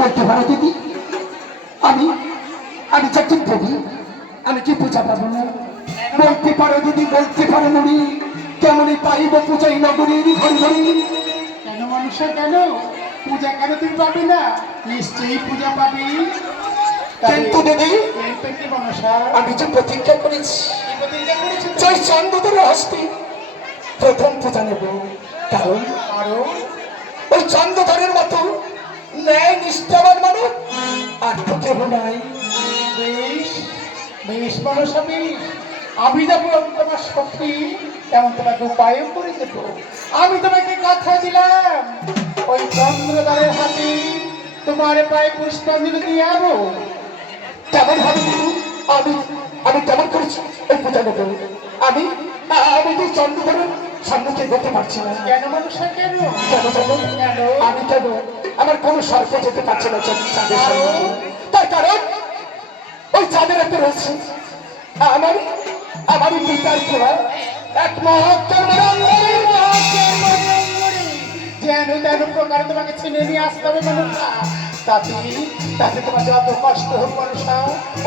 বলতে পারো দিদি, আমি আমি চাকরি করি, আমি কি পূজা পাবো না? বলতে পারো দিদি, বলতে পারো মুড়ি, কেমনই পাইব পূজাই নগরীর ঘর ঘরি। কেন মানুষে কেন পূজা কেন তুমি পাবি না? নিশ্চয়ই পূজা পাবি। কিন্তু দিদি আমি যে প্রতিজ্ঞা করেছি জয় চন্দ্রদের হস্তে প্রথম পূজা নেব, কারণ ওই চন্দ্রধরের মতো ন্যায় নিষ্ঠাবান মানুষ আর তো কেউ নাই। বেশ বেশ মানুষ আমি যেমন তোমার সখী তেমন তোমাকে উপায় করে দেব। আমি তোমাকে কথা দিলাম ওই চন্দ্রধরের হাতে তোমার পায়ে পুষ্পাঞ্জলি দিয়ে যাবো। কেমন হবে দিদি? আমি আমি কেমন করেছি ওই পূজা নেব? আমি আমি যে চন্দ্রধরের সম্মুখে যেতে পারছি না। কেন মানুষ কেন কেন জানো? আমি কেন আমার কোনো সর্প যেতে পারছে না চাঁদের সম্মুখে? তার কারণ ওই চাঁদের একটা রয়েছে আমার আমারই পিতার খোলা এক যেন তেন প্রকারে তোমাকে ছিনে নিয়ে আসতে হবে মানুষটা। তাতে তাতে তোমার যত কষ্ট হোক মানুষটা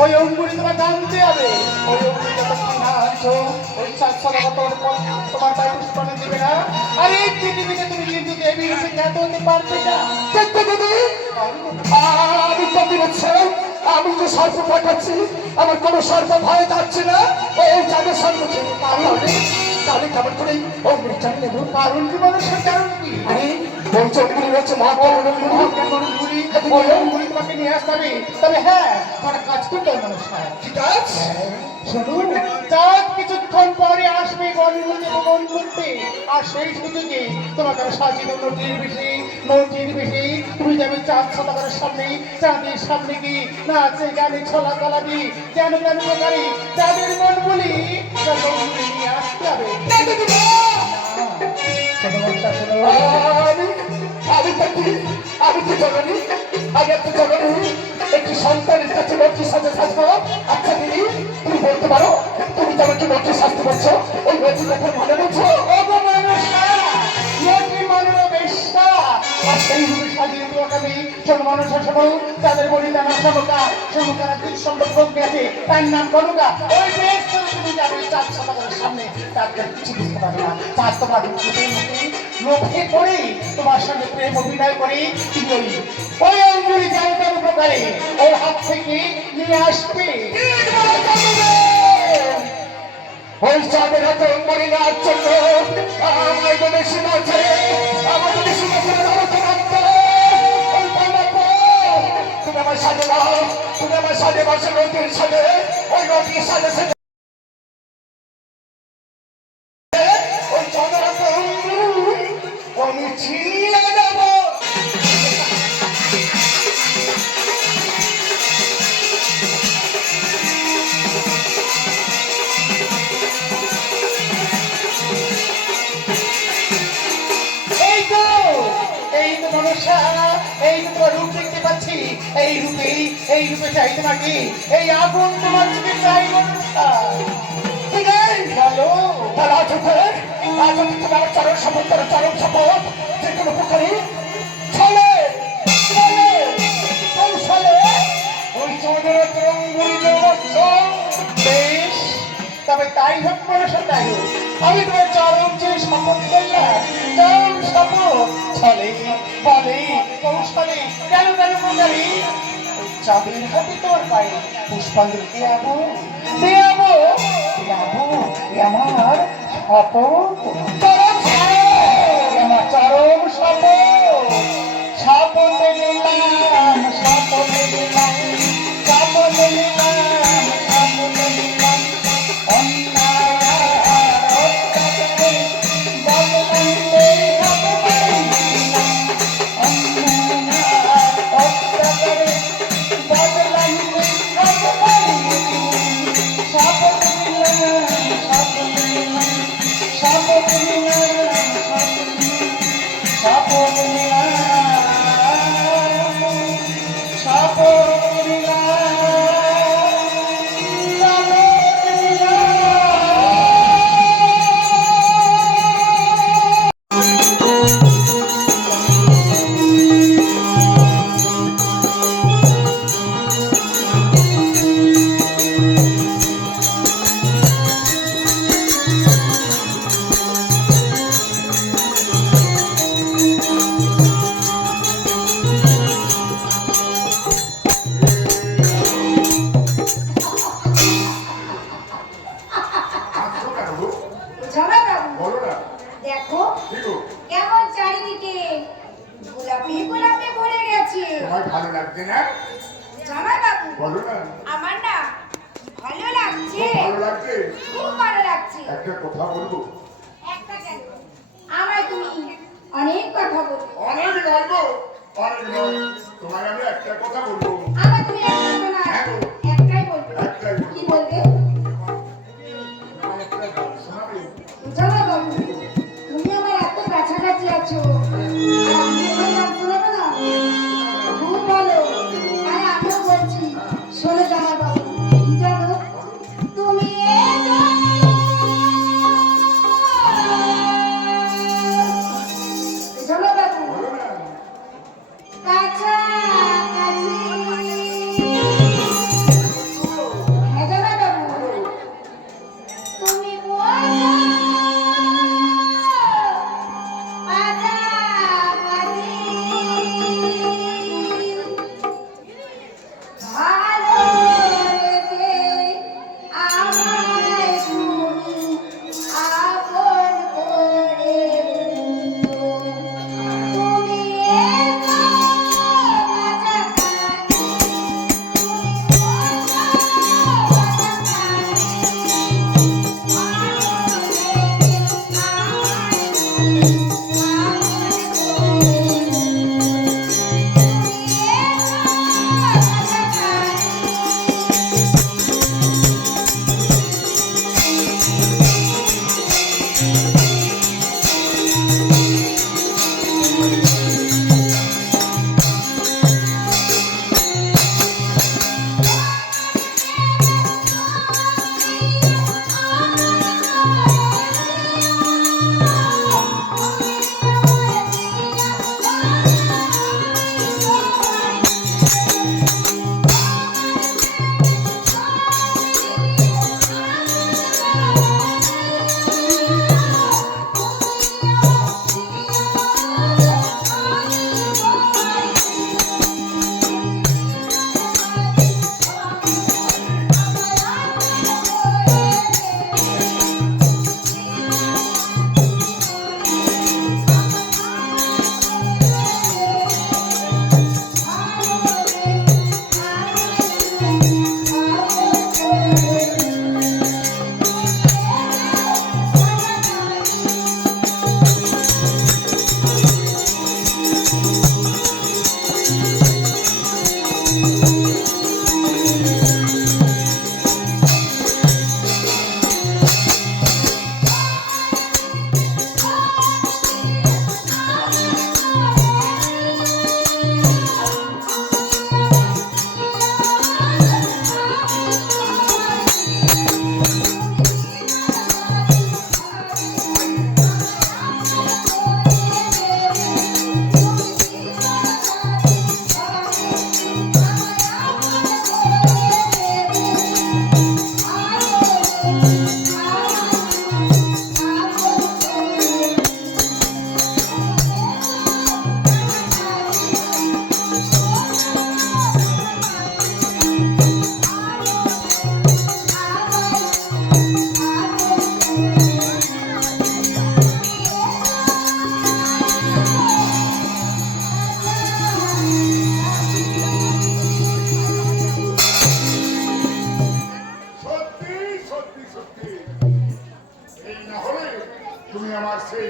ওই অঙ্গুরি তোমার টানতে হবে। ওই অঙ্গুরি যত না আনছো ওই চারশোটা তোমার পায়ে পুষ্পাঞ্জলি দিবে না। আর এই পৃথিবীতে তুমি কিন্তু দেবী রূপে জ্ঞাত হতে পারবে না। আমি তো দিচ্ছি আমি যে সর্প পাঠাচ্ছি আমার কোনো সর্প ভয় যাচ্ছে না ওই চাঁদের সম্মুখে। তাহলে কেমন করে অঙ্গুরি টান নেব? কারণ কি মানুষের কারণ কি? আরে ওই চোখগুলি রয়েছে মহাজ্ঞান তোমাকে নিয়ে আসতে হবে। তবে হ্যাঁ তোমার কাজ করতে হবে মানুষটা। ঠিক আছে শুনুন চাঁদ কিছুক্ষণ পরে আসবে গণ করতে। আর সেই সুযোগে তোমাকে আমি সাজিয়ে দেবো নদীর বেশি তুমি যাবে চাঁদ ছলাকারের সামনে চাঁদের সামনে গিয়ে নাচে গানে ছলা কালাবি যেন যেন প্রকারে চাঁদের মন বলি নিয়ে আসতে হবে। আমি তো জননী আমি একটা জননী একটি সন্তানের কাছে লক্ষ্মী সাজে সাজবো। আচ্ছা দিদি তুমি বলতে পারো তুমি তো আমাকে লক্ষ্মী সাজতে পারছো ওই লক্ষ্মী কথা মনে বলছো? সেই রূপে সাজিয়ে তোমাকে ছোট মানুষ আসবো তাদের বলি তার সমকা সমকার সম্পর্ক গেছে তার নাম কনুকা। ওই বেশ তুমি যাবে চাঁদ সমাজের সামনে তাকে কিছু বুঝতে পারবে না। চাঁদ তোমার লোকে করে তোমার সঙ্গে প্রেম অভিনয় করে তুমি ওই অঙ্গুলি জানতার উপকারে ওর হাত থেকে নিয়ে আসবে। ওই চাঁদের হাতে অঙ্গুলি নেওয়ার জন্য আমার যদি সীমা আছে আমার যদি সীমা ছিল তুমি আমার সাথে দাও তুমি আমার সাথে বসে নদীর সাথে ওই নদীর সাথে ওই চাঁদের হাতে আমি ছিনিয়ে নেব। এই তোমার রূপ দেখতে পাচ্ছি এই রূপে চাই তোমাকে এই আগুন তোমার থেকে চাই মানুষটা। ভালো তারা তোমার চরণ শপথ চরণ শপথ যে কোনো প্রকারে চলে ওই চৌধুরী বেশ তবে তাই হোক মানুষের তাই হোক আমি তোমার চরম যে শপথ করলাম চরম শপথ ছলে বলে কৌশলে কেন কেন প্রকারে চাঁদের হাতে তোর পায়ে পুষ্পাঞ্জলি দেয়াবো আমার চরম শপথ নিলাম Stop একটা কথা বলবো। একটা কেন, আমায় তুমি অনেক কথা বলবে। অনেক নয় গো, অনেক নয়, তোমায় আমি একটা কথা বলবো। আমায় তুমি একটা না, হ্যাঁ গো। একটাই বলবে। একটাই বলবো। কি বলবে? তোমায় একটা গান শোনাবে। জানো বাবু, তুমি আমার এত কাছাকাছি আছো, আর আমি তোমার গান শোনাবো না? খুব ভালো। আর আমিও বলছি, শোনো জামাই বাবু, কি জানো? তুমি এসো। জানো বাবু, বলো না। কাছাকাছি। হ্যাঁ জামাই বাবু, তুমি বলো পাশাপাশি। ভালোবেসে আমায় তুমি আপন করে নিও। তুমি এসো কাছাকাছি, তুমি বলো সত্যি সত্যি সত্যি, এই না হলে তুমি আমার সেই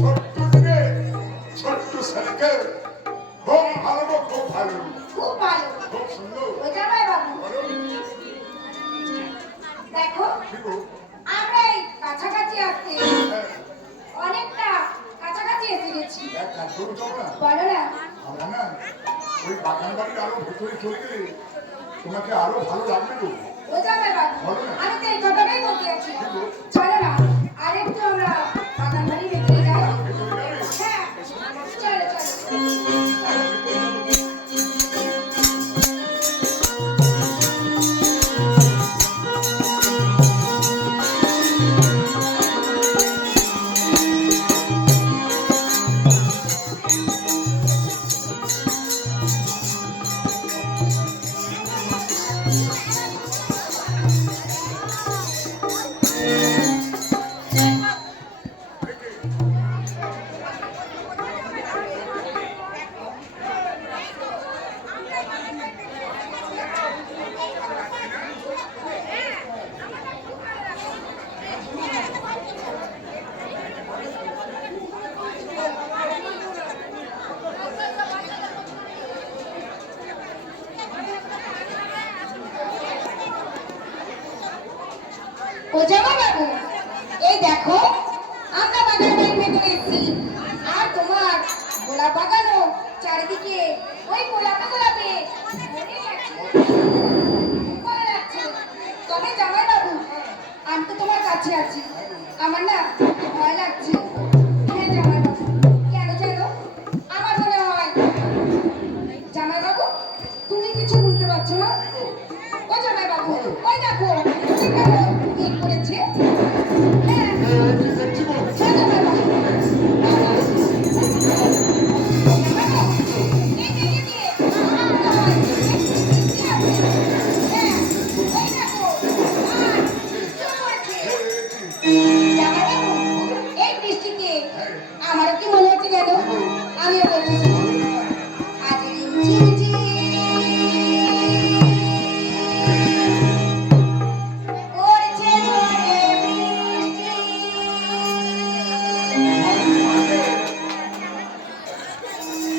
ছোট্ট দিনে ছোট্ট ছেলেকে খুব ভালো গো, খুব ভালো, খুব ভালো। খুব সুন্দর। ও জামাই বাবু, বলো দেখো কি গো? আমরা এই কাছাকাছি আসতে হ্যাঁ, অনেকটা কাছাকাছি এসে গেছি। এক কাজ করো চলো না, বলো না? আমরা না ওই বাগান বাড়ির আরো ভেতরে চলে গেলে তোমাকে আরো ভালো লাগবে গো। ও জামাই বাবু, বলো না। আমি তো এই কথাটাই বলতে যাচ্ছি। চলো না, আরেকটু আমরা বাগান বাড়ি ভেতরে যাই। ভেতরে যাবে? হ্যাঁ, চলো চলো। ও জামাই বাবু, এই দেখো আমরা বাগান বাড়ির ভেতরে এসেছি, আর তোমার গোলাপ বাগানও চারিদিকে ওই গোলাপে গোলাপে ভরে গেছে। ভালো লাগছে। তবে জামাই বাবু, আমি তো তোমার কাছে আছি, আমার না ভয় লাগছে। হ্যাঁ জামাই বাবু, কেন জানো? আমার মনে হয় জামাই বাবু তুমি কিছু বুঝতে পারছো না। ও জামাই বাবু, ওই দেখো কি করেছে। হ্যাঁ কি দেখছি বল? হ্যাঁ জামাই বাবু, এই দেখেছে, আমার মনে হয় কি আছে। হ্যাঁ ওই দেখো, আর কি করেছে। জামাই বাবু, এই বৃষ্টিতে আমারও কি মনে হচ্ছে জানো? আমিও বলছি আজ ঝিমঝিম পড়ছে ঝড়ে বৃষ্টি,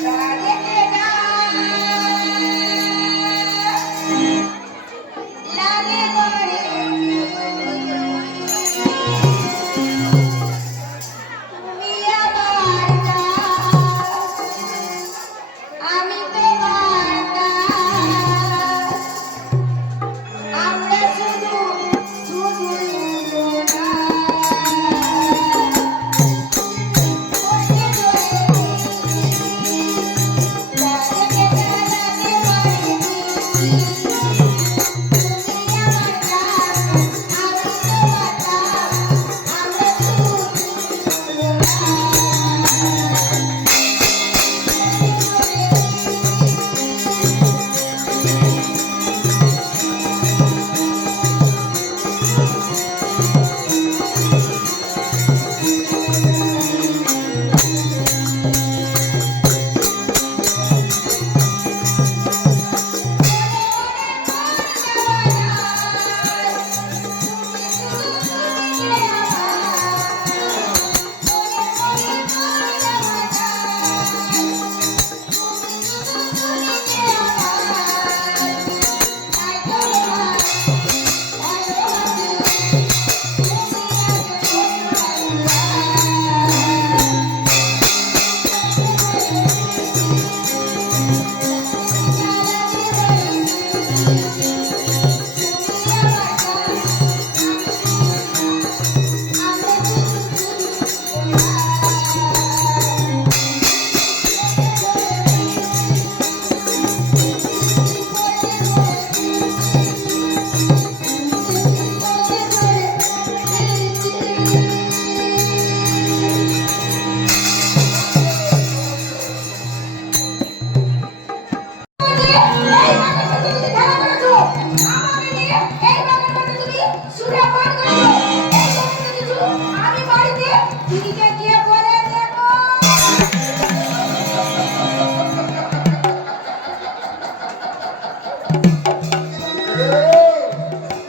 চাঁদেতে গান লাগে বাড়ি, তুমি আমার কাছ, আমি তোমার কাছ, আমরা শুধু শুধু না পড়ছে ঝড়ে বৃষ্টি, চাঁদেতে গান লাগে বাড়ি, তুমি আমার কাছ, আমি তোমার কাছ, আমরা শুধু শুধু আমি বাড়িতে দিদিকে গিয়ে বলে দেবো।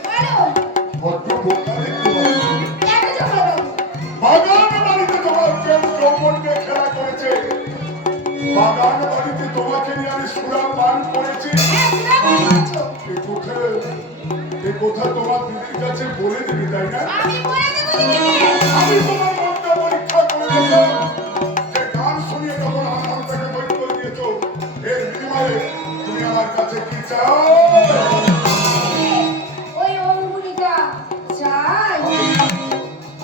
বলো, বড্ড বোকা দেখতে পাচ্ছি। কেন জামাই বাবু? বাগান বাড়িতে তোমার কেউ যৌবন নিয়ে খেলা করেছে। বাগান বাড়িতে তোমাকে নিয়ে আমি সুরা পান করেছি। হ্যাঁ, সুরাপান করছো। এ কথা তোমার দিদির কাছে বলে দিবি, তাই না? আমি বলে দেবো দিদিকে। আমি তোমার মনটা পরীক্ষা করে দেখলাম যে গান শুনিয়ে যখন আমার মনটাকে বই করে দিয়েছো, এর বিনিময়ে তুমি আমার কাছে কি চাও? ওই অঙ্গুলিটা চাই।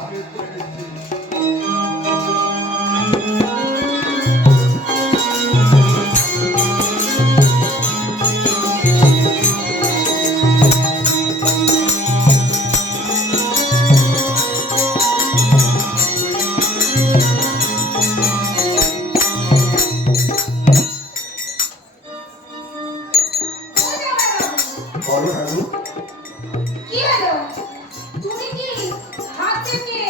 আমি করে দিচ্ছি। ও জামাই বাবু, বলো বাবু। কি হলো? তুমি কি হাত থেকে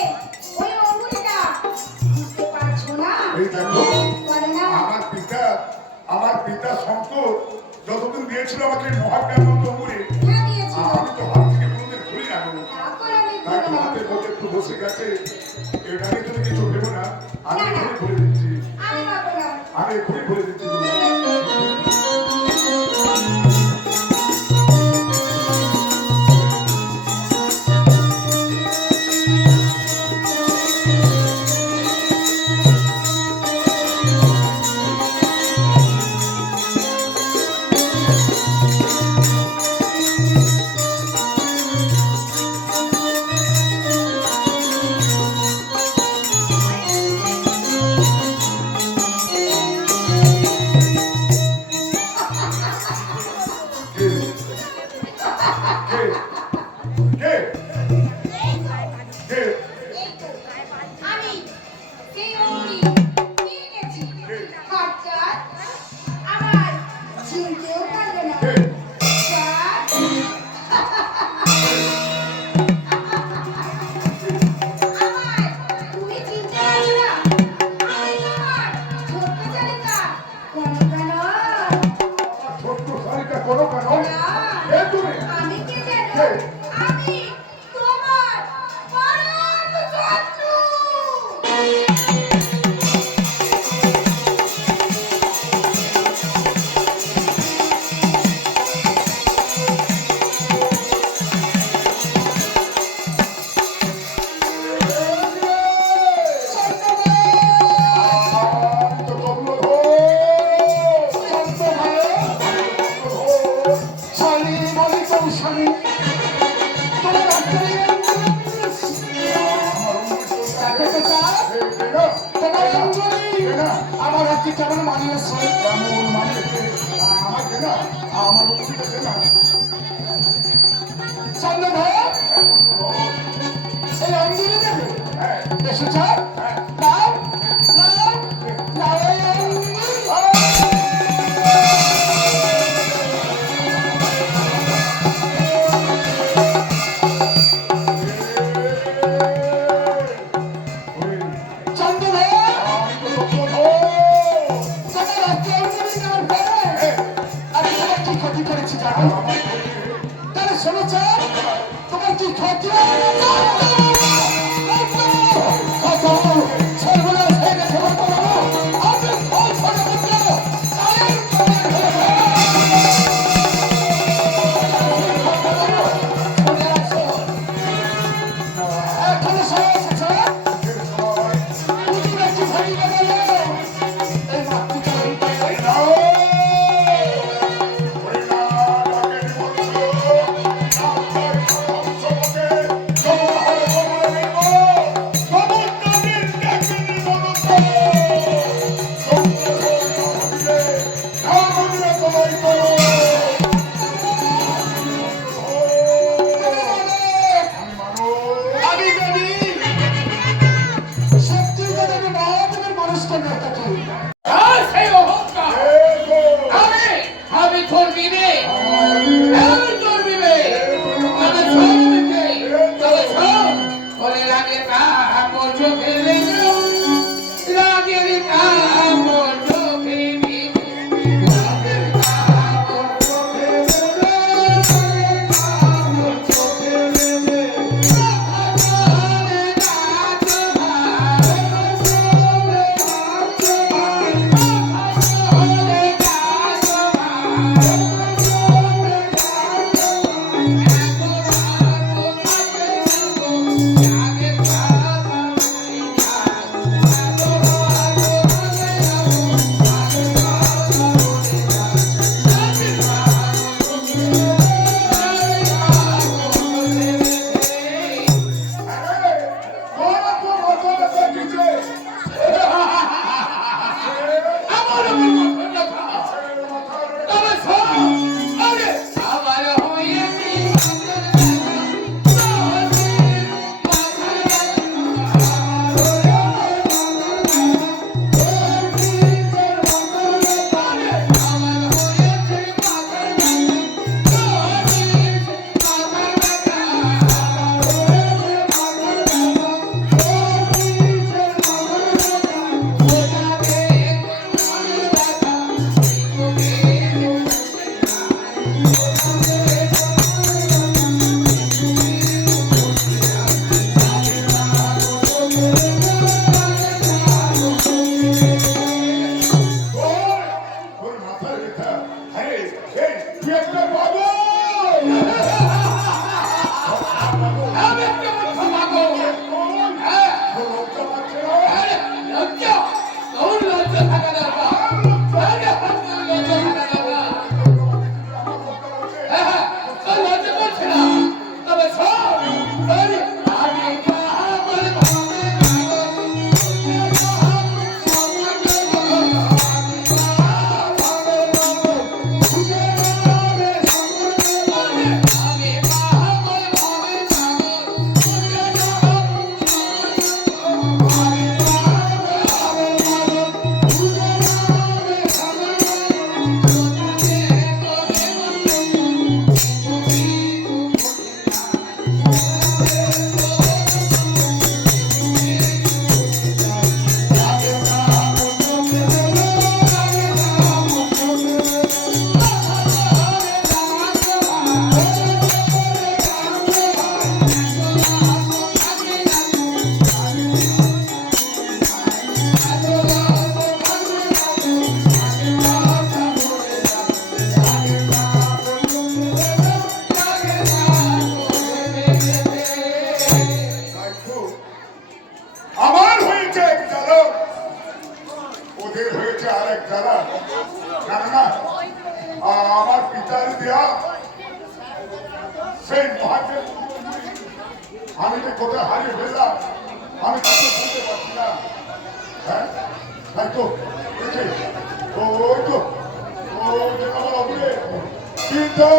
ওই অঙ্গুলিটা বুঝতে পারছো না? এই দেখো, বলে না। আমার পিতা শঙ্কর যতদিন দিয়েছিল আমাকে মহাজ্ঞানন্দ করে, হ্যাঁ দিয়েছিল। আমি তো হাত থেকে কোনোদিন খুলি না গো। তারপর আমি তাই বললাম, তোমাদের মধ্যে একটু বসে গেছে, এটা নিয়ে তুমি কিছু ভেবো না, আমি এখনই বলে দিচ্ছি, আমি পাবো না। আমি এখনই বলে দিচ্ছি তোমাকে। মানিয়েছে। কেমন মানিয়েছে? আমাকে না, আমার উপরে না। চন্দ্রধর, এই অঞ্জলি দেবে? হ্যাঁ, এসেছ? হ্যাঁ। নাও, নাও, নাও এই অঞ্জলি। চন্দ্রধর, তোমার রাত্রে অঞ্জলি দেওয়ার পরে আমি তোমার কি ক্ষতি করেছি জানো? তাহলে শুনেছ তোমার কি ক্ষতি সর্বনাশ হয়ে গেছে বর্তমানে। আমি ফল ফলে উঠলো এখনো সময় এসেছে। পুজোর একটি ভূমিকা গেল এই মাতৃকা আমি জানি সত্যি যদি আমি মহাদেবের মানুষকে না থাকি আর সেই অহংকার আমি তোর বিবে আমি তোর বিবে তবে ছবিকে তবে ছব বলে রাগের কাপড় চোখে লেগে রাগের কাপড় চোখে লেগে রাগের কাপড় চোখে লেগে আমার পিতার দেয়া সেই মহাদেব আমি যে কোথায় হারিয়ে ফেললাম আমি তাকে বলতে পারছি না। হ্যাঁ তাই তো দেখে ওই তো ওই যে আমার অগ্রে পিতা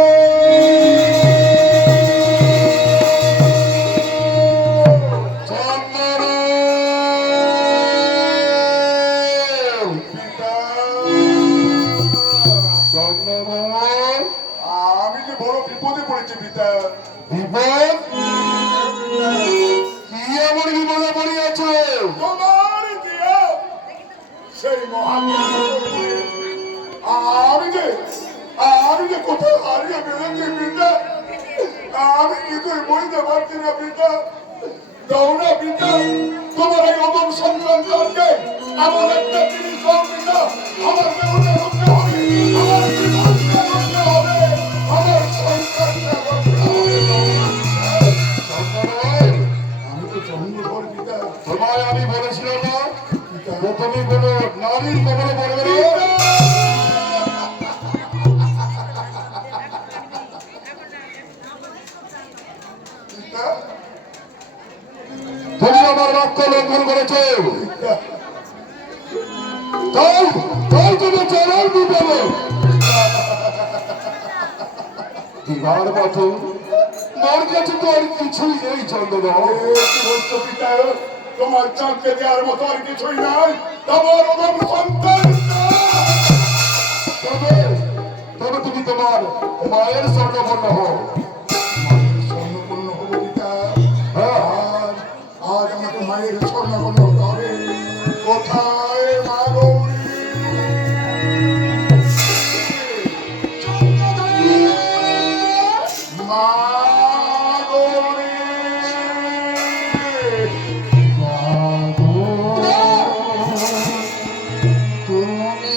আমি যে বড় বিপদে পড়েছি পিতা। বিপদ? কি এমন বিপদে পড়িয়াছ? তোমার দিয়া সেই মহান আমি যে কোথাও হারিয়ে ফেলেছি পিতা। আমি কিছুই বলতে পারছি না পিতা। দাও না পিতা তোমার এই অদম সন্তানকে এমন একটা জিনিস দাও পিতা। আমার দেহটা রক্ষা হবে, আমার জীবনটা রক্ষা হবে, আমার সংসারটা রক্ষা হবে। আমি তো জন্মধর পিতা। তোমায় আমি বলেছিলাম না যে তুমি কোনো নারীর কবলে পড়বে না? পিতা তুমি আমার বাক্য লঙ্ঘন করেছ। তাই তাই তুমি চরণ বিপদে দিবার মতো মোর কাছে তো আর কিছুই নেই চন্দ্রধর। কি বলছো পিতা? তোমার চাঁদকে দেওয়ার মতো আর কিছুই নাই। তোমার অদম সন্তান তবে তবে তুমি তোমার মায়ের স্বর্ণপন্ন হও। স্বর্ণপূর্ণ হবো পিতা। হ্যাঁ, আজ আমাকে মায়ের স্বর্ণপূর্ণ হতে হবে। কোথায় মা গৌরী? মা গৌরী তুমি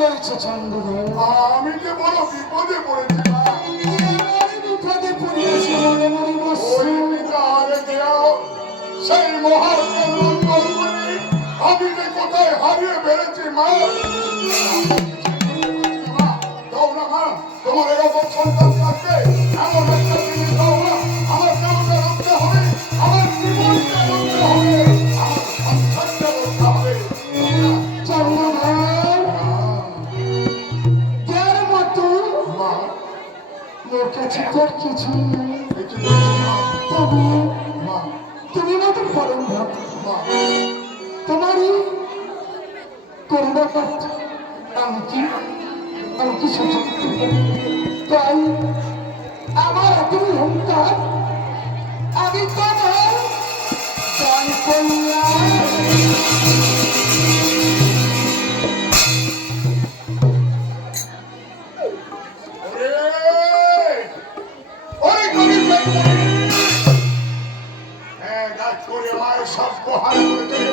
লইছে চন্দ্রধর। আমি যে বড় বিপদে পড়েছিলাম। বিপদে পড়িয়াছি মনে মনে ওই পিতারে দেও সেই মহান আমি যে কোথায় হারিয়ে ফেলেছি মা। দাও না মা, তোমার এরকম সন্তান থাকবে এমন একটা জিনিস দাও না। আমার দেহটা রক্ষা হবে, আমার জীবনটা রক্ষা হবে, আমার সংসারটা রক্ষা হবে। চন্দ্রধর যার মতো মা মোর কাছে তোর কিছুই নেই, কিছু বলছি না। তবু মা তুমি না তো পরম ভক্ত, মা তোমারই করুণা পাত্র আমি কি সুযোগ তাই আমার এতই অহংকার আমি তোমার জয় করিয়া ওরে গরিব লোক, হ্যাঁ গাছ করে মায়ের সব বহাল করে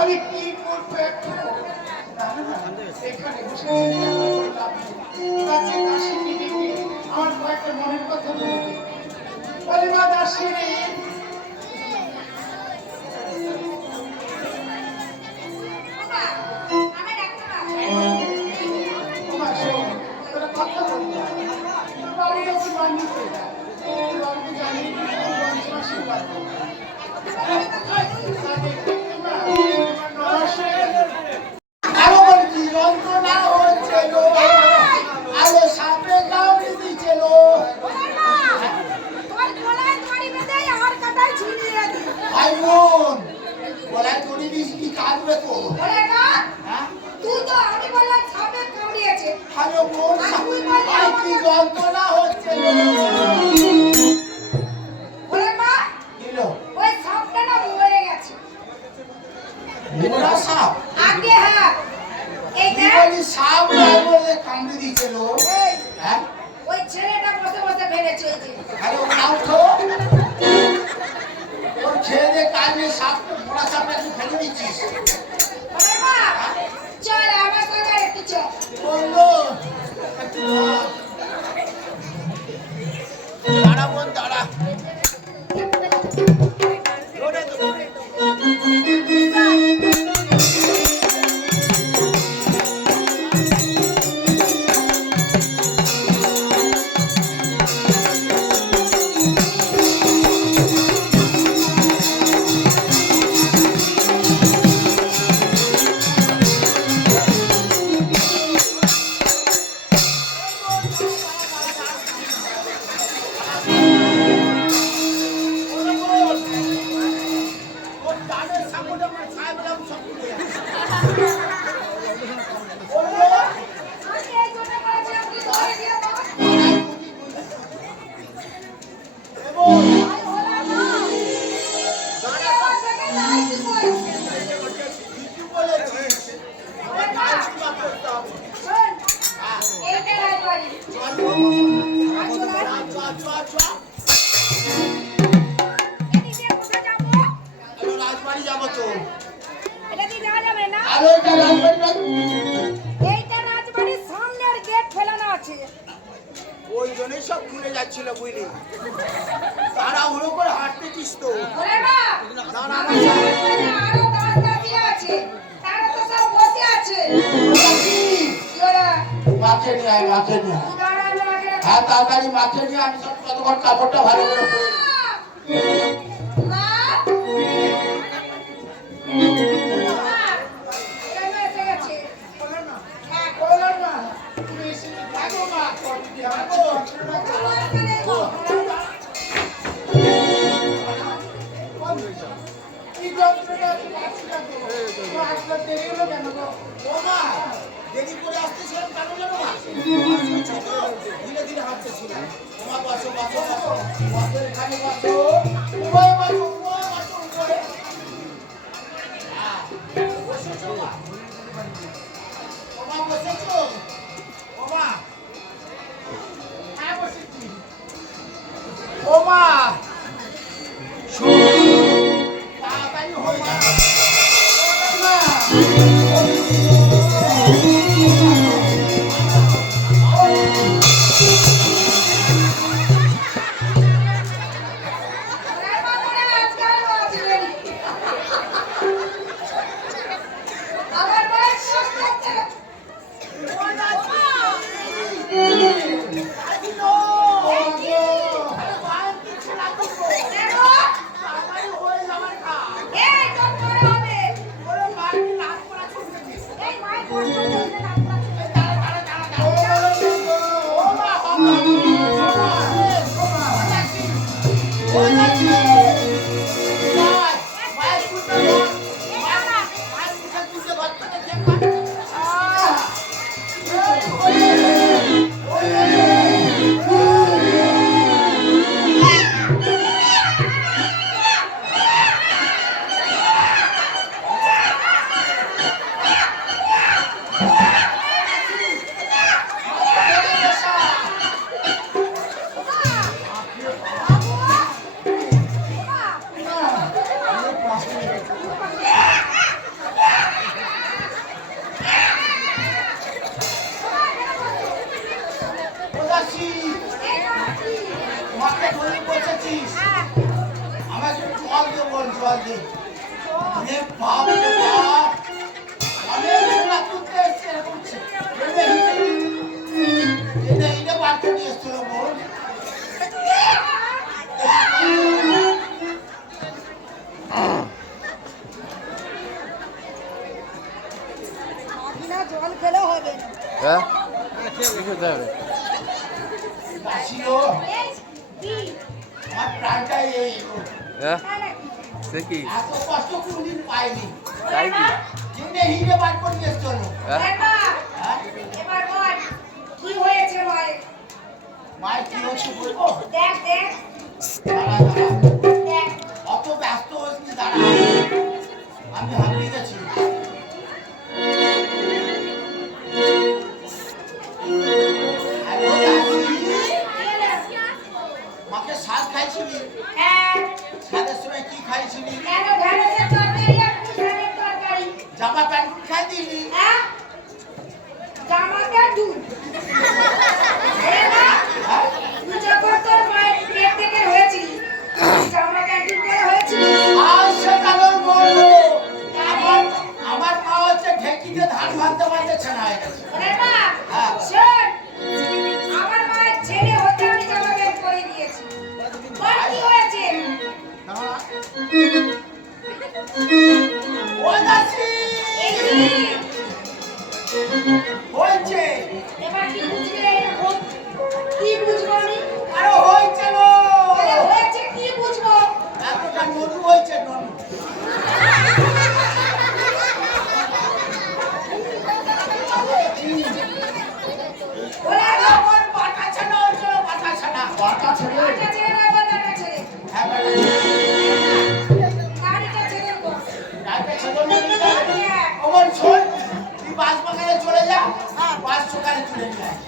আমি কি করবো এখন? না, না, এখানে বসে চিন্তা করে লাভ নেই। কাছে দাসীকে ডেকে আমার কয়েকটা মনের কথা বলবে। বলে, মা দাসী রে, ওমা শোন, তোরা কথা বলবি না। তোর বাড়ি আছে বাণিজ্যে যা। তোর বাড়িতে জানি বঞ্চনাশীল পারবো। আরো বলছি যন্ত্রণা হচ্ছে গো, আরো সাপে কামড়ে দিচ্ছে গো। ভাই বোন, গলায় দড়ি দিস কি কাঁদবে তো? হ্যাঁ? হ্যালো বোন, ভাই কি যন্ত্রণা হচ্ছে গো। দিল মোরা সাপ, কি বলি সাপ নাই বলে কামড়ে দিচ্ছে গো। হ্যাঁ? ওই ছেলেটা বসে বসে ফেলেছে ওই যে। আরে ও নাও তো, ওর খেয়ে দে কাজে সাপ, মোরা সাপটা একটু ফেলে দিচ্ছিস। ওরে মা, চল আমার সঙ্গে আর একটু চল। বললো দাঁড়া বোন দাঁড়া। আমি এই জন্য বলেছি আপনি ধরে দিয়ে দাও। আর ওরা না, ওরা ওর থেকে নাই কি বলছে। ওরে মা, শোন, এইটা রাজবাড়ি। এদিক দিয়ে কোথায় যাবো? রাজবাড়ি যাবো তো। এটা দিয়ে যাওয়া যাবে না? আরো একটা রাজবাড়ি এইটা রাজবাড়ির সামনের গেট ফেলানো আছে। ওই জন্যই সব খুলে যাচ্ছিল বুঝলি, তারা হুড়ো করে হাঁটতেছিস তো। ওরে মা, আমার সামনে আরো 10টা বিয়ে আছে। তারা তো সব বসে আছে। কি ওরা? মাকে নিয়ে আয়, মাকে নিয়ে আয়। তুই দাঁড়া, আমি আগে রাখি। হ্যাঁ তাড়াতাড়ি মাকে নিয়ে আমি সব ততক্ষণ কাপড়টা ভালো করে পরে নিই। মা, মা, কেন এসে গেছে? হ্যাঁ, বলো না, তুমি এসে থাকো মা, করবি থাকো। আমার এখানে এলো। বন্ধ যন্ত্রণা আমি পাচ্ছি না গো। তো আসলে দেরি হলো কেন গো? ও মা, দেরি করে আসতেছিলাম কেন জানো মা? ধীরে ধীরে হাঁটতেছিলাম। তোমার বসো বসো বসো বসো, এখানে বসো, উপরে বসো, উপরে বসো, উপরে। বসেছো মা? ও মা, বসেছো? ও মা, হ্যাঁ বসেছি। ও মা, তাড়াতাড়ি হো মা। আমার মায়ের ষষ্ঠ হচ্ছে। এই তোর করে হবে। এই মায়ের কষ্ট হচ্ছে না। মাকে ধরে বসেছিস, আমাকে জল দে, বল জল দে। রে বাপ রে বাপ, অনেক ছেলা তুলতে এসছে এরকম এটা বাড়তে নিয়ে এসছিল বল। না জল খেলে হবে না। হ্যাঁ কি করতে হবে? বাসিল এই কি? আমার প্রাণটাই এই হ্যাঁ তাই নাকি? সে কি এত কষ্ট কোনদিন পাইনি। তাই কি? যেটা হিরে বার করে নিয়ে এসছিল। হ্যাঁ এবার হ্যাঁ, এবার বল কি হয়েছে মায়ের? মায়ের কি হচ্ছে বলবো? দেখ দেখ দাঁড়া দাঁড়া, দেখ। অত ব্যস্ত হয়েছি, দাঁড়া, আমি হারিয়ে গেছি। হ্যালো দাসি, মাকে শাক খাইছিলি? হ্যাঁ শাকের সময় কি খাইছিলি? কেন ঢেঁড়সের তরকারি আর কুঠানের তরকারি? জামা প্যান্ট খাই দিলি? হ্যাঁ জামাতে দুধ। এ না, হ্যাঁ? তুই যখন তোর মায়ের পেট থেকে হয়েছিস জামা ক্যান্টিন করে হয়েছিস। আর সে কারণ বলবো, আমার মা হচ্ছে ঢেকিতে ধান ভাঙতে ভাঙতে ছেনা হয়ে গেছে। ওরে মা হ্যাঁ। শোন, আমার মায়ের ছেলে হতে আমি জামা প্যান্ট করে দিয়েছি। বল কি হয়েছে? দাঁড়া। ও দাসি, এই যে, হয়েছে, এবার কি বুঝলে? কি বুঝবো আমি? আরে হয়েছে গো। বলে হয়েছে কি বুঝবো? এতটা নরু হয়েছে, নরু। বলে আমার বাটা ছানা হয়েছে, বাটা ছানা। বাটা ছেড়ে বাটা ছেড়ে না বল বাটা ছেড়ে। হ্যাঁ, বাটা ছানা। গাড়িটা ছেড়ে বল। ডাক্তার ছেলে নিয়ে যা। ওমন শোন, তুই বাস বাগানে চলে যা, বাস সকালে তুলে নিয়ে আয়।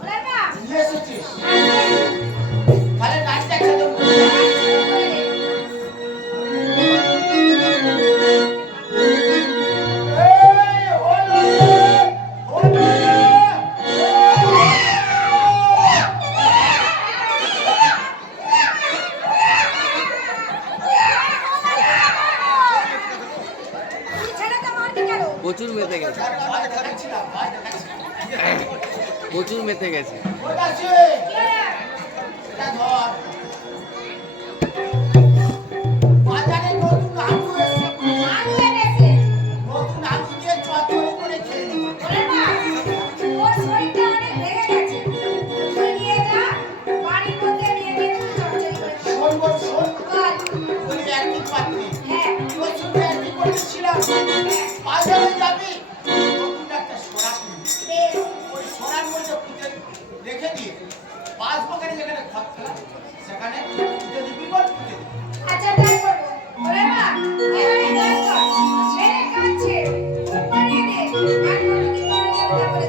বলে না নিয়ে এসেছিস? তাহলে নাচটা খেতে ছেলেটা মারবি কেন? প্রচুর মেতে গেছে, প্রচুর মেতে গেছে। কি হলো? বাজারে নতুন আলু এসেছে, আলু এনেছে। নতুন আলু দিয়ে চচ্চড়ি করে খেয়ে নিবি। বলে না ওর শরীরটা অনেক ভেঙে গেছে। তুই নিয়ে যা খত খেলা সেখানে পুঁতে দিবি বল পুঁতে দিবি। আচ্ছা তাই করবো। ওরে মা, এবারে কাজ কর। ছেলে কাঁদছে, ঘুম পাড়িয়ে দে। আর কোনোদিন মনে যাবে না বলে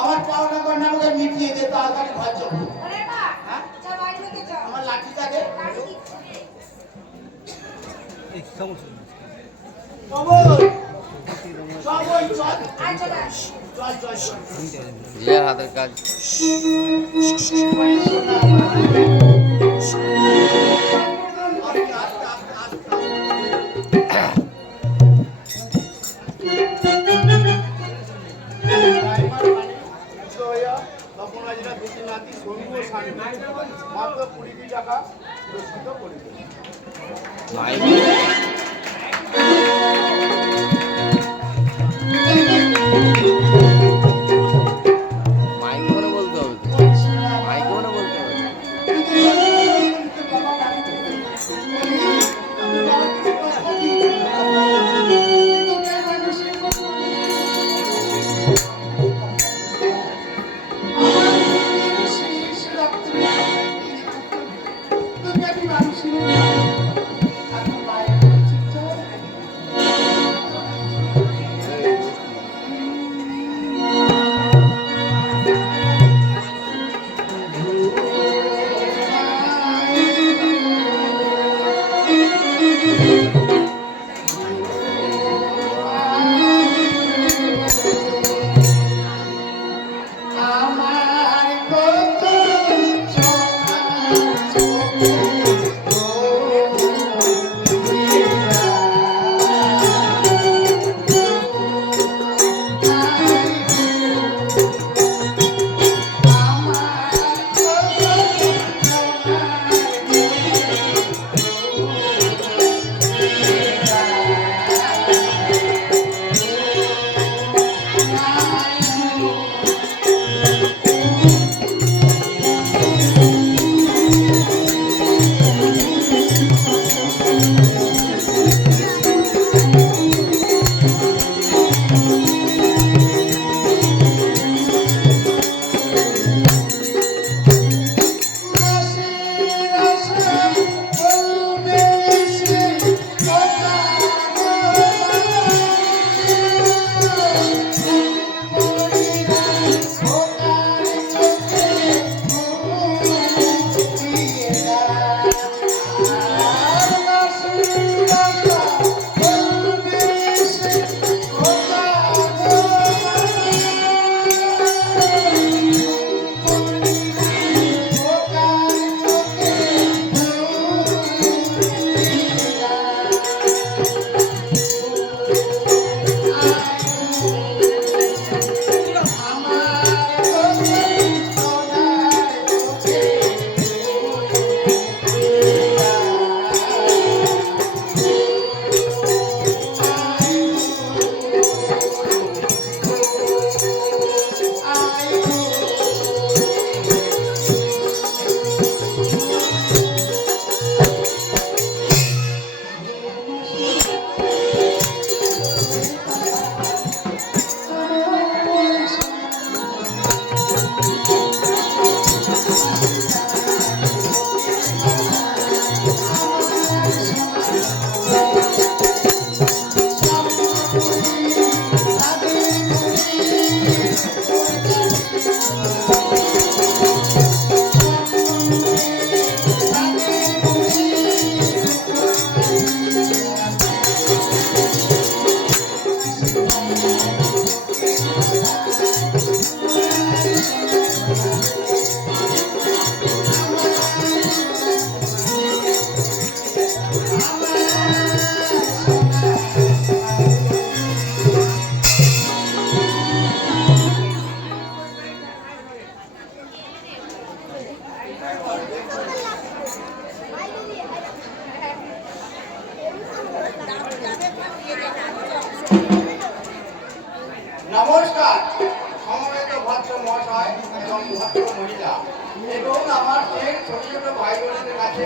আমার পাওনা গন্ডা আমাকে মিটিয়ে দে তাড়াতাড়ি ঘর চল। ওরে মা, হ্যাঁ? চল বাড়ি থেকে চল। আমার লাঠিটাকে গাড়ি দিচ্ছি। কবর সবই চল আয় চল আয়। চল চল চল জিয়ার হাতের কাজ। মাত্র 20 টাকা পুরস্কৃত করে মাইক মাইক মনে বলতে হবে তো। মাইক মনে বলতে হবে। দুনিয়াটি মানুষ নমস্কার সমবেত ভদ্র মহাশয় এবং ভদ্র মহিলা এবং আমার সেই ছোট ছোট ভাই বোনদের কাছে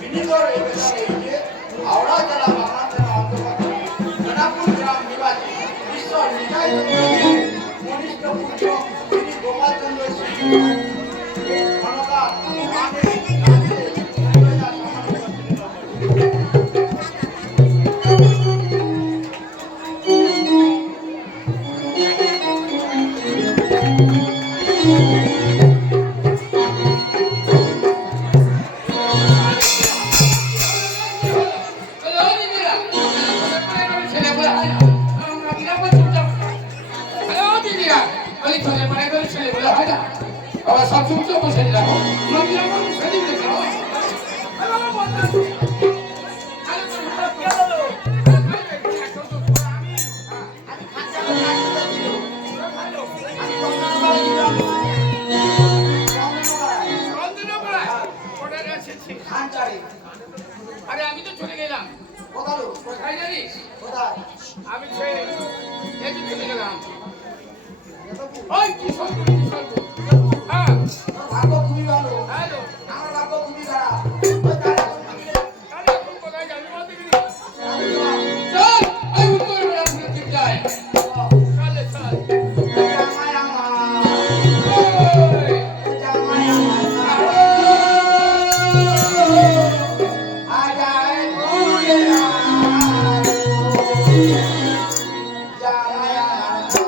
বিনীত নিবেদন এই যে হাওড়া জেলা বাগনান থানা অন্তর্গত সোনাপুর গ্রাম নিবাসী ঈশ্বর নিতাই মনিষ্ঠ পুত্র শ্রী গোপালচন্দ্র সিং ঘনকার আরে আমি তো চলে গেলাম কোথায় জানিস আমি এই চলে গেলাম ওই কি সব হ্যাঁ ভাগ্য খুবই ভালো হ্যালো আমার ভাগ্য খুবই খারাপ আরে এখন কোথায় যাবি বলতে গেলি চল আমি উত্তর বেলা ঘুরে ঠিক যাই চলে চল জামাই আমার ওই জামাই আমার আজায় ভুলে না জামাই আমার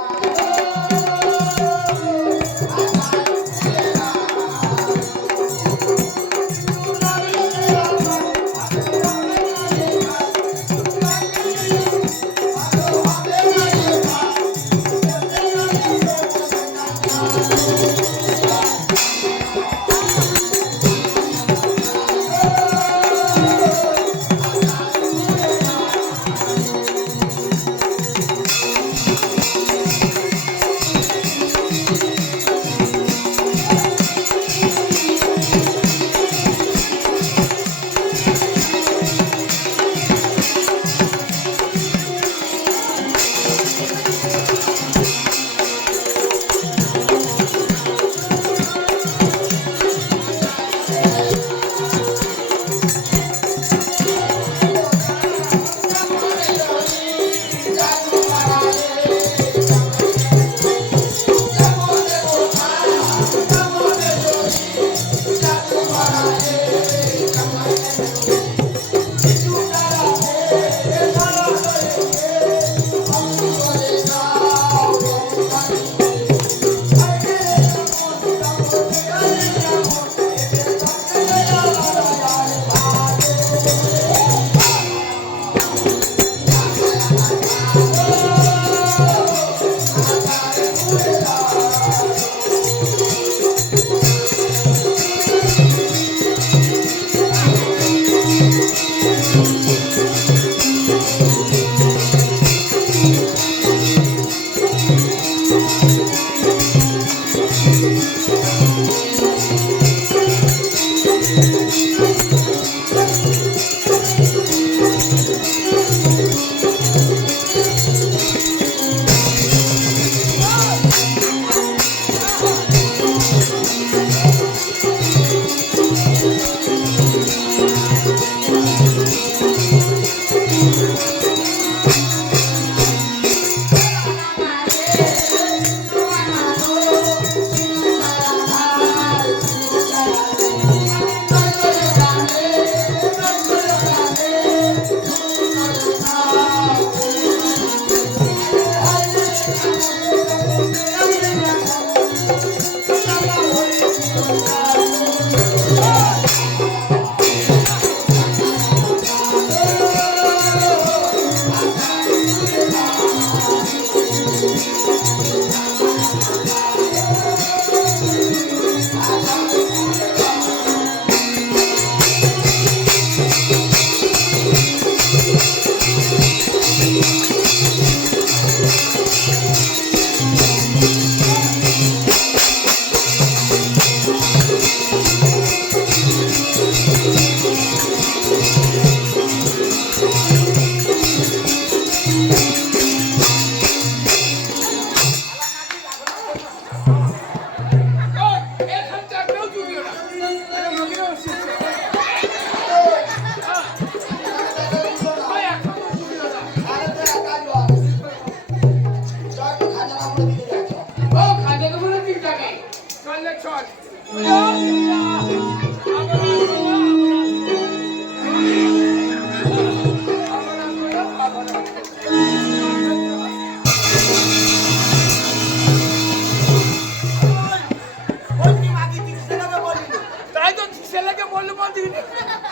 খোঁজনি মাগি দিদি সেটাকে বলিনি। তাই তো ছেলেকে বললো দিদি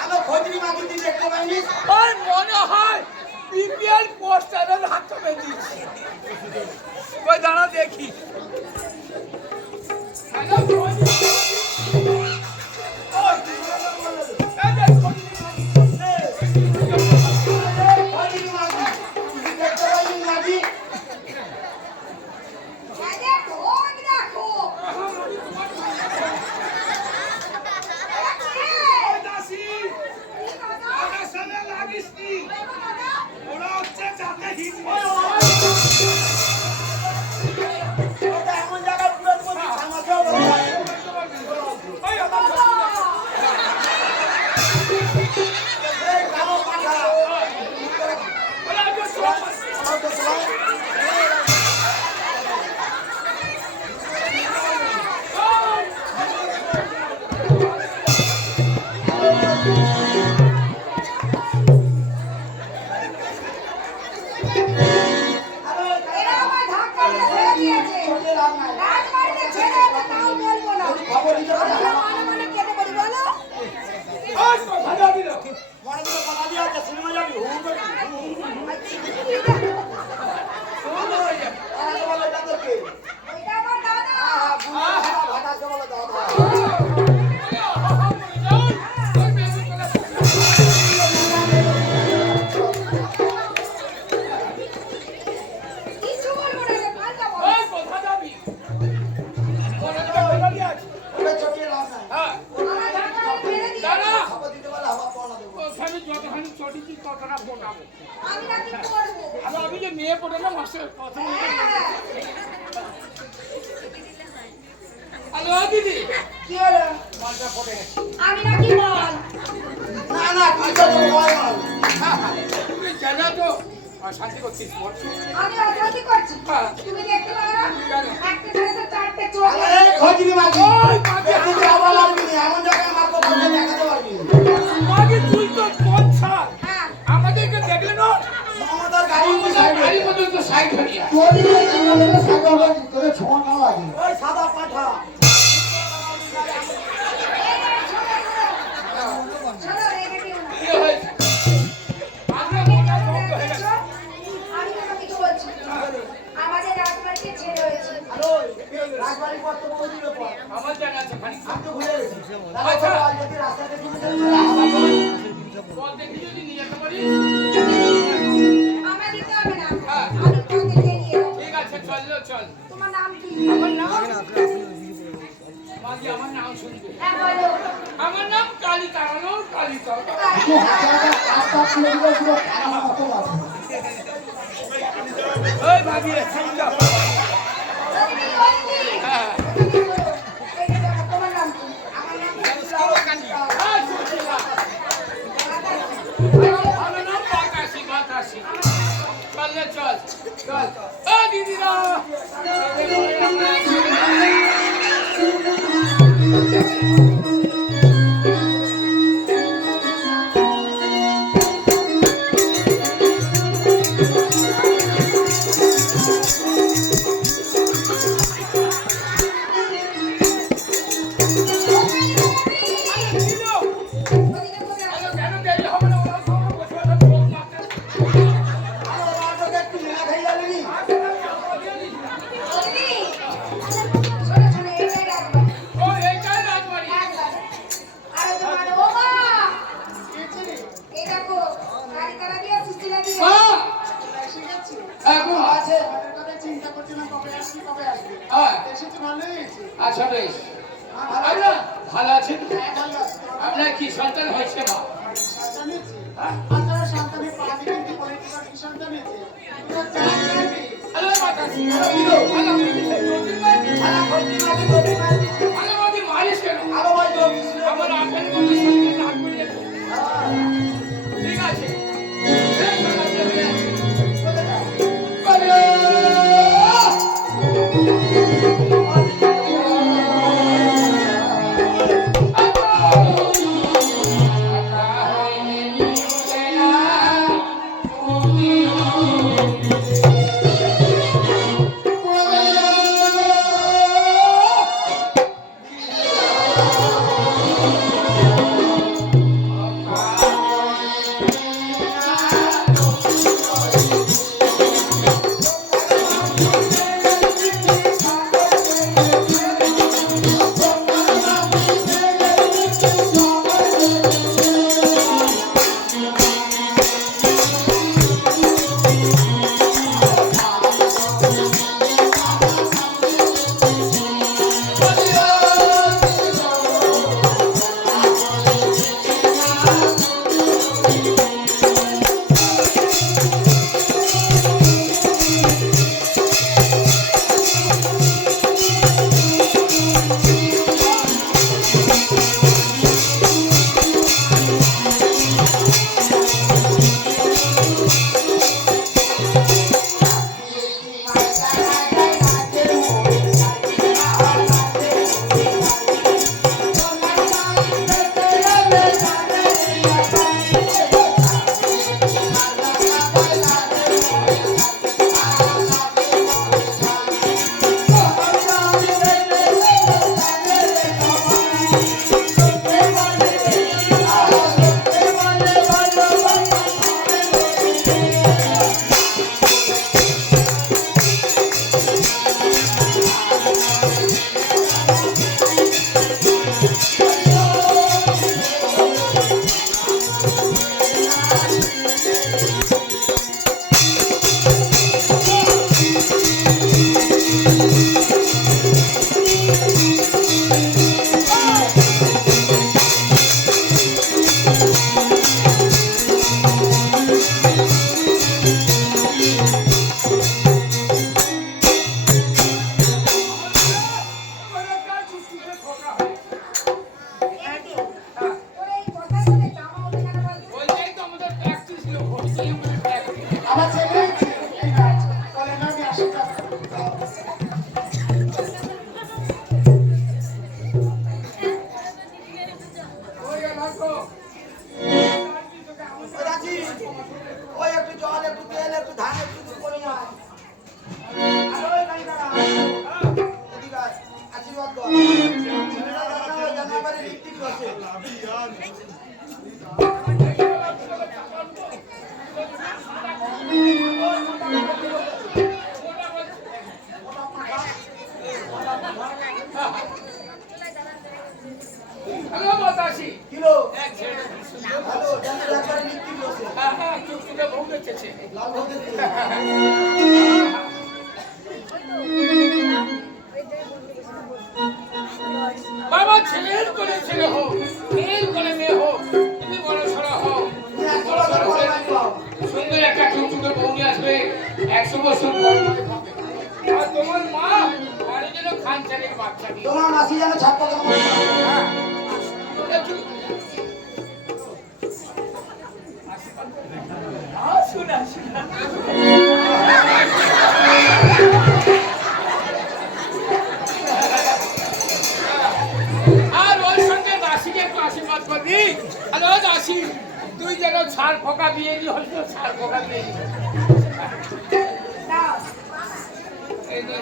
আমি খোঁজনি মাগি দিদি দেখতে পাইনি। ওই মনে হয় বিপিএল পোস্টারের হাতটা বেঁধেছি। ওই দাঁড়া দেখি। হ্যালো, ওই, এই যে খোঁজনি মাগি দিদি দেখতে পাইনি মাগি। দাসি, আমার সাথে লাগিস নি। ওরা হচ্ছে যাতে হিসেবে। ওটা এমন জায়গায় পুরো বলি আমাকেও বলি। ওই আমার এই কালো পাঠা। ওরা আগে সব আমার তো সবাই এরা আমায় ধাক্কা দিয়ে ফেলে দিয়েছে। রাজবাড়িতে ছেড়ে এলে তাও বলবো না। খবর দিতে পারে আমরা মনে মনে কেঁদে পড়ি, বলো? ওই কথা যাবি না। মনে করে কথা দিয়ে আছে সিনেমা যাবি হু করে আর তো বলে তাদেরকে ওইটা আমার দাদা। ভাটাকে বলে দাদা কিছু বলবো না, এটা পাল্টা বলো। ওই কথা যাবি। মনে করে কথা দিয়ে আছে। ওটা চটিয়ে লাভ নাই হ্যাঁ, আমায় ধাক্কা দিয়ে ফেলে দিয়েছে। দাঁড়া। খবর দিতে বলে হাওয়া পড়া দেবো ওখানে যতখানি চটিছি ততটা বোটাবো। আমি নাকি করবো। আর আমি যে মেয়ে পড়ে না মাস্টার কথা বলতে। হ্যাঁ। হ্যালো দিদি, কি হলো? মালটা পড়ে গেছে। আমি নাকি বল। না না কাঁচা তো ভয় মাল তুই জানা তো শান্তি করছিস বল। আমি অজান্তি করছি। হ্যাঁ। তুমি দেখতে পারো না? কেন? একটা ছেলেতে চারটে চোখ। আরে খোঁজনি মাগি ওই মাগি একটু যাওয়া লাগবি না এমন জায়গায় মারবো বলতে দেখাতে পারবি মাগি তুই তো কোন ছাড়। হ্যাঁ। আমাদেরকে দেখলে না মমতার গাড়ি গাড়ি পর্যন্ত সাইড হয়ে ওই সাদা পাঠা শোনো, রেগে দিও না। কি হয়েছে? আমরা মোটা ভক্ত হয়ে গেছি। আমি তোমাকে কিছু বলছি। আমাদের রাজবাড়িতে ছেলে হয়েছে। আরে রাজবাড়ি পর তো বহুদিনের পর আমার জানা আছে খানিক। আমি তো ভুলে গেছি আচ্ছা। যদি রাস্তাতে ঘুরে বল দেখি যদি নিয়ে যেতে পারি। আমার দিতে হবে না। হ্যাঁ। আমি তোমাকে দিয়ে দেবো। ঠিক আছে, চললো চল। তোমার নাম কি? আমার নাম মাগি, আমার নাম শুনবে। হ্যাঁ, বলো। আমার নাম কালী তারানো কালী তারানো। ওই ভাবি চুপচাপ। ওইদিকে, ওইদিকে। হ্যাঁ। ওইদিকে বলো। এই যে দেখো, তোমার নাম কি? আমার নাম কি? হ্যাঁ, শুনছিলাম। আমার নাম বাতাসি, বাতাসি। চললে চল, চল। ও দিদিরা। ওইদিকে বলে আসো। কেন দেরি হবে না? ওরা সব বসে আছে, লোক মারতে। আরে রাজকে একটু মেলা খাই যাবি দিদি, শোনো, শোনো, এটাই রাজবাড়ি। ও, এইটাই রাজবাড়ি। রাজবাড়ি। আর ওই তোমার ও মা, এই দেখো, গাড়ি তারা দিয়ে সুচিলা দিয়ে। মা! এখন আছে কথা চিন্তা করছিলাম কবে আসবি কবে আসবি হ্যাঁ, এসেছি ভালোই হয়েছে আচ্ছা বেশ। আমরা ভালো আছেন? আপনার কি সন্তান হয়েছে মা? সন্তান হয়েছে আপনারা সন্তানের পাশে কিন্তু পলিটিক্যাল কি সন্তান হয়েছে তো চার যাবি হ্যালো বাতাসি, হ্যালো বিরো, হ্যালো জ্যোতির্ময়, আরে খোঁজনি মাগি তো মাগি হ্যালো মাগি, মারিস কেন? আরো ভাই তো বিষ্ণু আমার আপেল মতো শরীরে দাগ পড়ে গেছে। ঠিক আছে। এই চল, আপনি হয়ে আছে। বলে! হ্যালো জানি একবারে লিখতে বসে হ্যাঁ টুকটুকে বউ দেখেছে লাল হতে বাবা ছেলের করে ছেলে হোক মেয়ের করে মেয়ে হোক তুমি বড় সড়ো হোক বড় সড়ো হয়ে সুন্দর একটা টুকটুকে বউ নিয়ে আসবে 100 বছর পর মনে হবে। আর তোমার মা বাড়ি যেন খানচারের বাচ্চা নিয়ে তোমার মাসি যেন ছাপ্পা করে হ্যাঁ একটু আসুন আসুন আর ওর সঙ্গে দাসীকে একটু আশীর্বাদ করবি হ্যালো দাসী তুই যেন ছাড় ফোকা দিয়ে দি হয়তো ছাড় ফোকা দিয়ে দি এই যে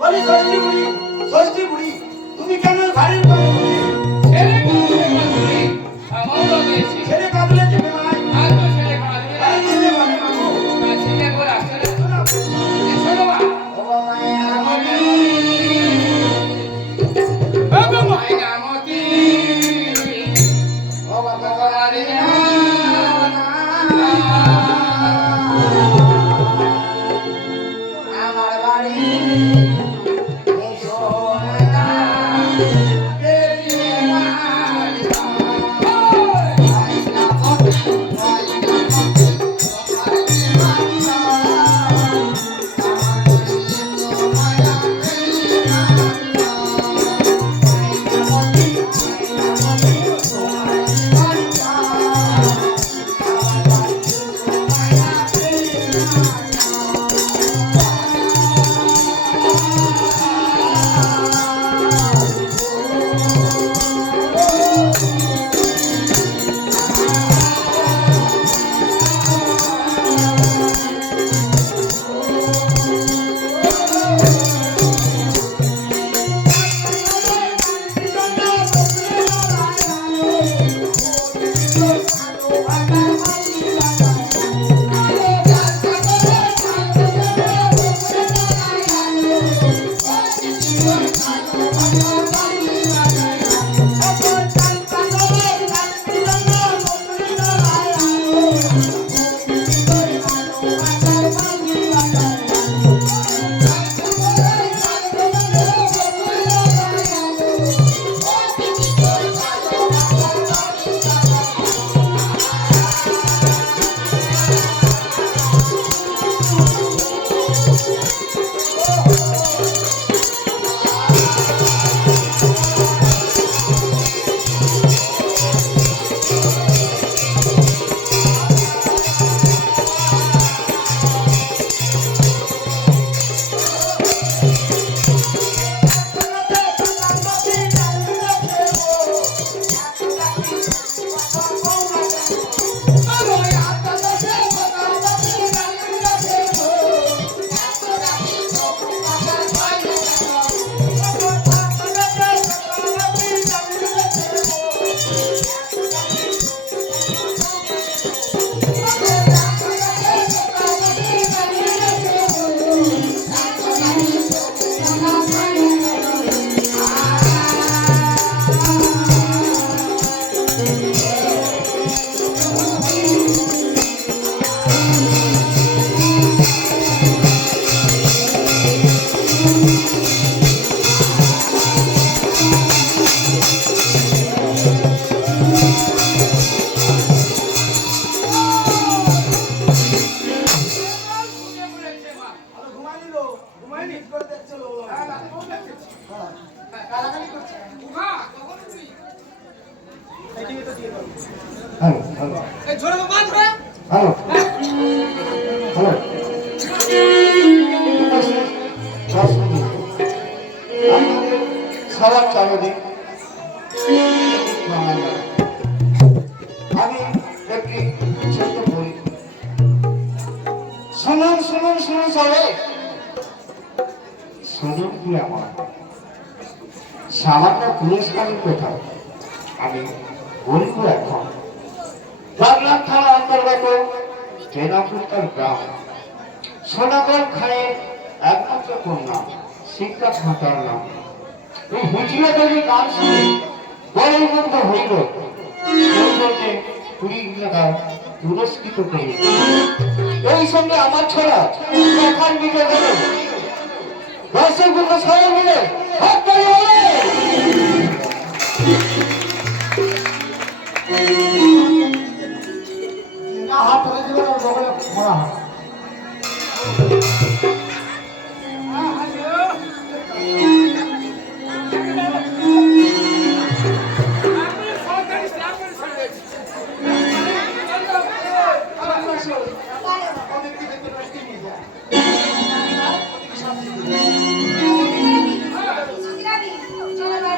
বলি ষষ্ঠী বুড়ি তুমি কেন ঘরের করে ছেলে কাঁদলে কাঁদলে আমারও গেছে ছেলে কাঁদলে দেবে ভাই আর তো ছেলে কাঁদবে না আরে ছেলে বলে মামু ছেলে বলে আসলে শোনো বা ও মায়া বাবা মায়েরা মতি ও বাবা আরে আমার বাড়ি এসো না হ্যালো হ্যালো ঝোড়ো বাবা ধরে হ্যালো হ্যালো খাবার চালু দিন আমি একটি ছোট্ট বই শুনুন শুনুন শুনুন সবাই শুনুন কি আমার সামান্য পুরস্কারের কথা আমি বলবো এখন বাগলার থানা অন্তর্গত জেনাপুরতার গ্রাম সোনাগর খায়ের একমাত্র কন্যা শিক্ষা খাতার নাম এই হুঁচিয়া দেবী গান শুনে বড়ই মুগ্ধ হইল সৌন্দর্যে পুরস্কৃত করি। এই সঙ্গে আমার ছড়া দেখার দিকে গেল দর্শকগুলো সবাই মিলে হাত তালি বলে। না হাত ধরে দিলে ওর বগলে মরা হয়। চলো বাড়ি থেকে চলো না,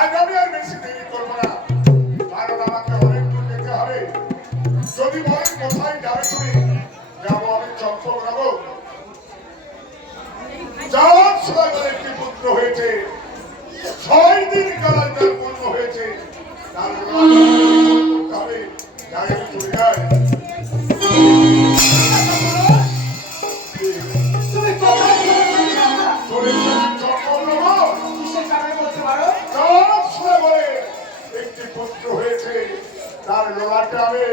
আজ আমি আর বেশি দেরি করবো না, কারণ আমাকে অনেক দূর যেতে হবে। যদি বলেন কোথায় যাবে তুমি, যাবো আমি চট্টগ্রাম। যাওয়ার সময় তার একটি পুত্র হয়েছে, 6 দিন কালায় তার পূর্ণ হয়েছে, তার তবে যাই আমি চলে যাই। তুমি কোথায় চলে যাবে? চলে যাই চট্টগ্রাম। কিসের কারণে বলতে পারো? যাওয়ার সময় বলে একটি পুত্র হয়েছে, তার লোলাটা আমি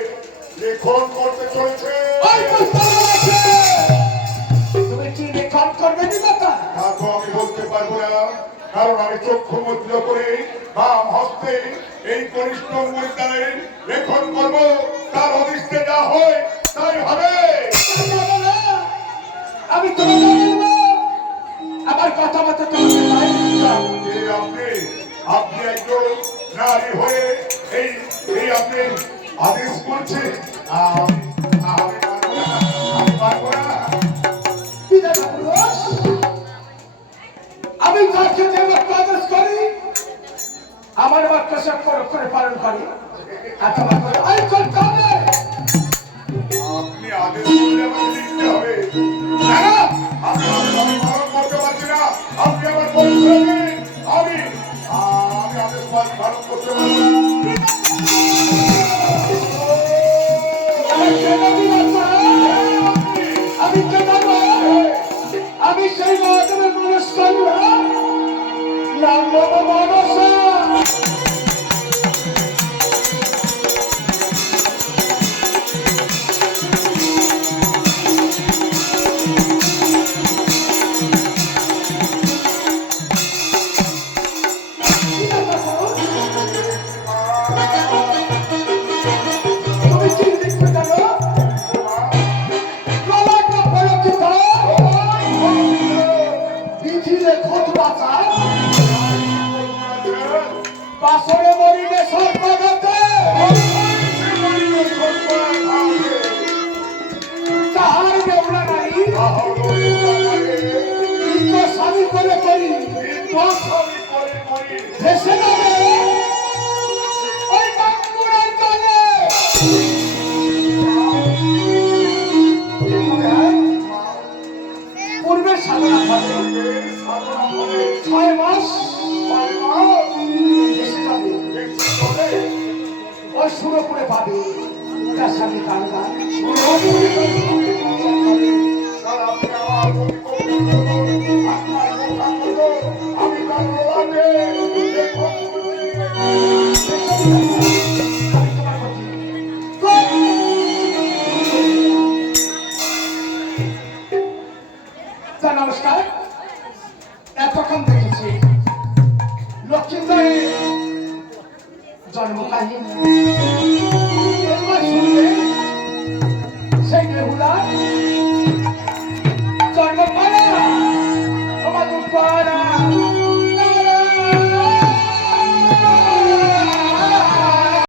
লেখন করতে চলেছে। ওই কথা আছে। তুমি কি রেকর্ড করবে কি কথা? তা তো আমি বলতে পারবো না, কারণ আমি চক্ষু মুদ্রা করে বাম হস্তে এই কনিষ্ঠ মুদ্রায় লেখন করব, তার অদৃষ্টে যা হয় তাই হবে। আমি তোমাকে বলবো আমার কথা মতো তোমাকে বাইরে দিতে হবে। যে আপনি একজন নারী হয়ে এই এই আপনি আদেশ করছেন, আমি পারবো না। বিদায় পুরুষ, আমি যাকে যে বাক্য আদেশ করি আমার বাক্য সে করে পালন করি। আর তোমার করে আই করতে হবে। আপনি আদেশ করলে আমাকে লিখতে হবে। না, আমি পালন করতে পারছি না। আপনি আমার পরিচয় দিন। আমি আদেশ পালন করতে পারবো না। আমি কে জানবো? আমি সেই মহাদেবের মানুষ করি নাম বাবা মানসা। তুমি কি লিখতে জানো? গলাটা পরিচিত বিধিলে খোঁজ বাঁচা বাসরে মরিলে সর্বগতে তাহার বেউলা নারী ইতো স্বামী করে করি ভেসে যাবে ওই বাঁকুড়ার জলে। পূর্বের সাধনা ফলে 6 মাস এসে যাবে ওই সুরপুরে পাবে তার স্বামী কালবা। আমি তার লোহাকে নমস্কার। এতক্ষণ দেখেছি লক্ষ্মীন্দরের জন্ম কাহিনী। এবার শুনবে